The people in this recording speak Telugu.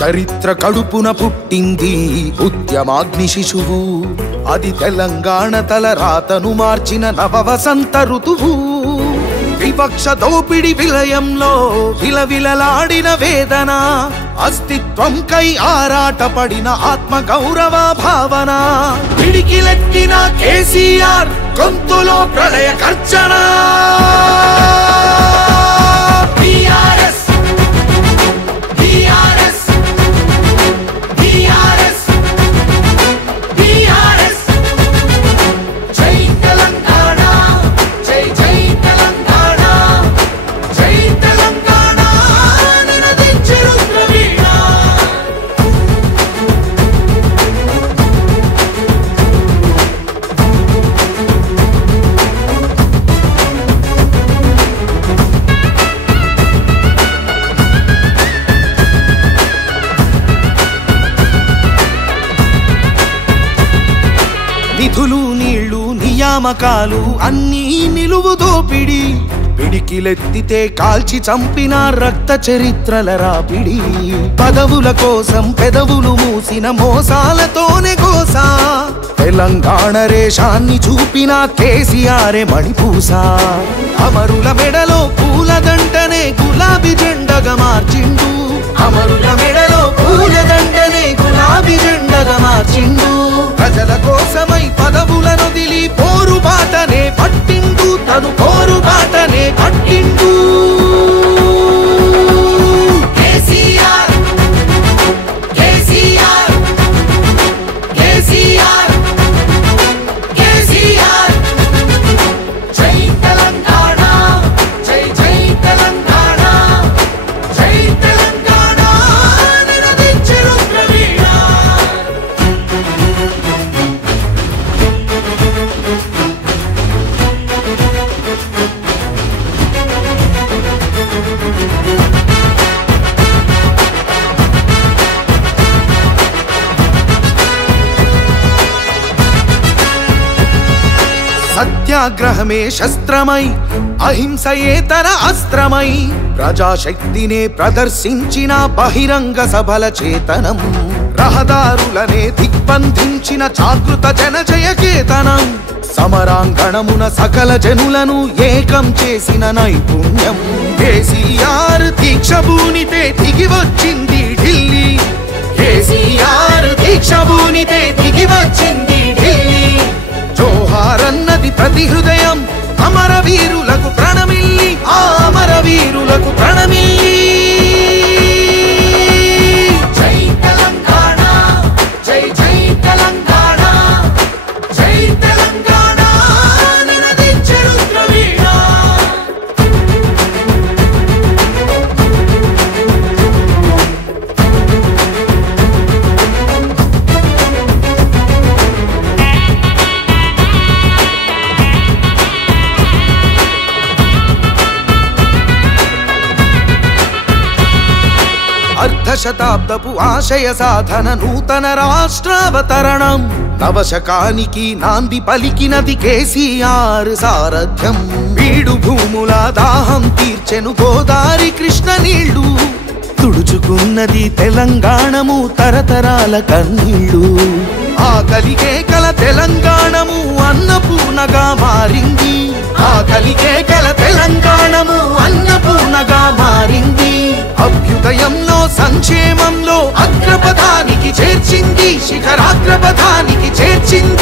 చరిత్ర కడుపున పుట్టింది ఉద్యమాగ్ని శిశువు, అది తెలంగాణ తల రాతను మార్చిన నవవసంత ఋతువు. వివక్ష దోపిడి విలయంలో విలవిలలాడిన వేదన, అస్తిత్వంకై ఆరాటపడిన ఆత్మ గౌరవ భావన. పిడికిలెత్తిన కేసీఆర్ గొంతులో ప్రళయ గర్జన. నిధులు నీళ్లు నియామకాలు అన్నీ నిలువు దోపిడి, పిడికిలెత్తితే కాల్చి చంపిన రక్త చరిత్రల రాపిడి. పదవుల కోసం పెదవులు మూసిన మోసాలతోనే గోసా, తెలంగాణ రేషాన్ని చూపిన కేసీఆరే మణిపూస. అమరుల మెడలో పూలదండనే గులాబీ జెండగా మార్చిండు, అమరుల మెడలో పూలదండనే గులాబీ జెండగా మార్చిండు. ప్రజల కోసమై పదవులను దిలి పోరుబాటనే పట్టిండు, తను పోరుబాటనే పట్టిండు. కేసీఆర్ కేసీఆర్ కేసీఆర్ కేసీఆర్ జై తెలంగాణ, జై జై తెలంగాణ, జై తెలంగాణ నినదించే రుద్రవీణ. సత్యాగ్రహమే శస్త్రమై అహింసయే తన అస్త్రమై ప్రజాశక్తినే ప్రదర్శించిన బహిరంగ సభల చేతనం. రహదారులనే దిగ్బంధించిన జాగృత జనజయ కేతనం. సమరాంగణమున సకల జనులను ఏకం చేసిన నైపుణ్యం. కేసీఆర్ దీక్ష భూనితే దిగి వచ్చింది ఢిల్లీ, కేసీఆర్ దీక్ష భూనితే దిగి వచ్చింది ఢిల్లీ. జోహారన్నది ప్రతి హృదయం, అమరవీరులకు ప్రణమిల్లి, ఆ అమరవీరులకు ప్రణమిల్లి. జై తెలంగాణ, జై జై తెలంగాణ, జై తెలంగాణ నినదించే రుద్రవీణ. అర్ధశతాబ్దపు ఆశయ సాధన నూతన రాష్ట్రావతరణం. నవశకానికి నాంది పలికినది కేసీఆర్ సారథ్యం. బీడు భూముల దాహం తీర్చెను గోదారి కృష్ణ నీళ్లు, తుడుచుకున్నది తెలంగాణము తరతరాల కన్నీళ్లు. ఆకలికే కల తెలంగాణము అన్నపూర్ణగా మారింది, ఆకలికే కల తెలంగాణము అన్నపూర్ణగా మారింది. అభ్యుదయంలో సంక్షేమంలో అగ్రపథానికి చేర్చింది, శిఖరాగ్రపథానికి చేర్చింది.